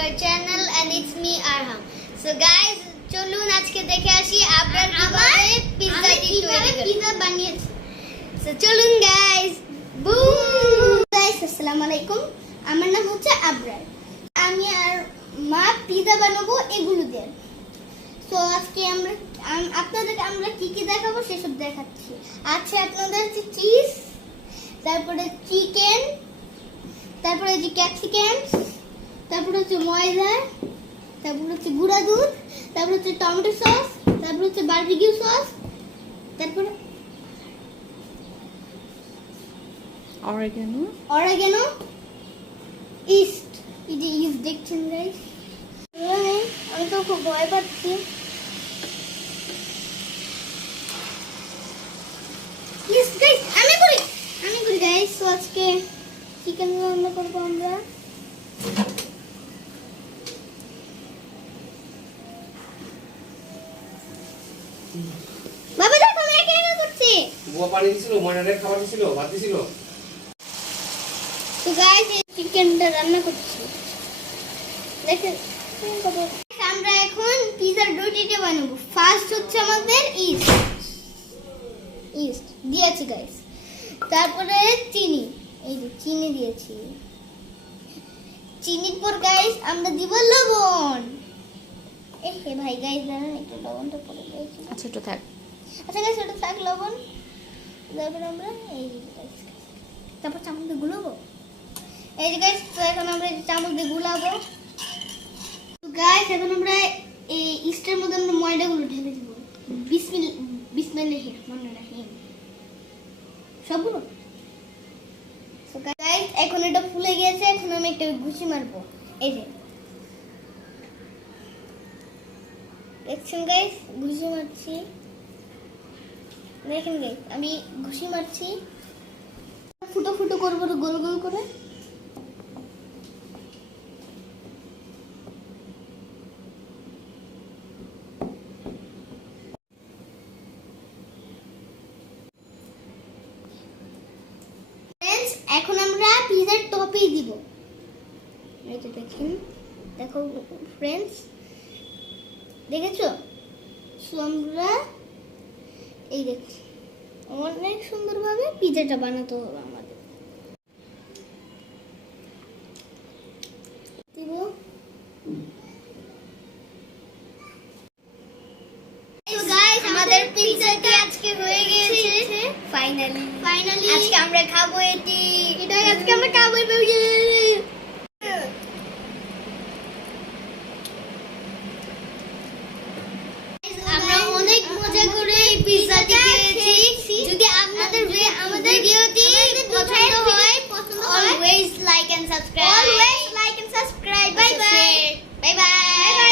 our channel and it's me Arham. So guys, চলুন আজকে দেখে আসি আবরার কিভাবে পিৎজা বানিয়েছে। So চলুন guys. Boom! Guys, আসসালামু আলাইকুম। আমার নাম হচ্ছে আবরার। আমি আর মা পিৎজা বানাবো এগুলো দিয়ে। সো আজকে আপনাদেরকে আমরা কি কি দেখাবো সেসব দেখাচ্ছি। আচ্ছা, আপনাদের হচ্ছে চিজ, তারপরে চিকেন, তারপরে যে ক্যাপসিকাম, তারপরে হচ্ছে ময়দা, তারপরে হচ্ছে গুঁড়া দুধ, তারপরে হচ্ছে টমেটো সস, তারপরে হচ্ছে বারবিকিউ সস, তারপরে অরিগানো, ইস্ট। এই যে ইস্ট দেখছেন গাইস, আমি তো খুব ভয় পাচ্ছি। ইস্ট গাইস, আমি করি গাইস। তো আজকে চিকেন রান্না করবো আমরা। বাবা দেখো আমি একা করছি। বুয়া পানি দিছিল, ময়নারে খাবার দিছিল, ভাত দিছিল। তো গাইস এই চিকেনটা রান্না করছি। দেখেন আমরা এখন পিৎজার ডোটিটা বানাবো। ফার্স্ট হচ্ছে আমাদের ইস্ট দিয়েছি গাইস, তারপরে চিনি, এই যে চিনি দিয়েছি। চিনির পর গাইস আমরা দিব লবণ। হে ভাই গাইস জানেন একটু লবণটা পড়ে গেছে। আচ্ছা একটু থাক। আচ্ছা গাইস ওটা থাক লবণ। তারপর আমরা এই গাইস তারপর চামচ দিয়ে গুলাবো। এই যে গাইস তো এখন আমরা চামচ দিয়ে গুলাবো। তো গাইস এখন আমরা এই ইস্টের মধ্যে আমরা ময়দাগুলো ঢেলে দিব। বিসমিল্লাহির রহমানির রহিম সবগুলো। তো গাইস এখন এটা ফুলে গিয়েছে, এখন আমি একটা ঘুষি মারবো। এই যে দেখছেন গাইস, ঘুষি মারছি। দেখেন গাইস আমি ঘুষি মারছি, ফুটো ফুটো করবো গোল গোল করে। এখন আমরা পিৎজার টপে দিব। এই যে দেখেন, দেখো ফ্রেন্ডস, দেখেছো? সো আমরা এই দেখো অনেক সুন্দরভাবে পিৎজাটা বানাতে হবে আমাদের। দিব গাইস আমাদের পিৎজাটা আজকে হয়ে গিয়েছে ফাইনালি। আজকে আমরা খাবো এটাই আজকে আমরা খাবো। আমরা অনেক মজা করে এই পিৎজাটি খেয়েছি। যদি আপনাদের আমাদের ভিডিওটি পছন্দ হয় always like and subscribe. Bye by.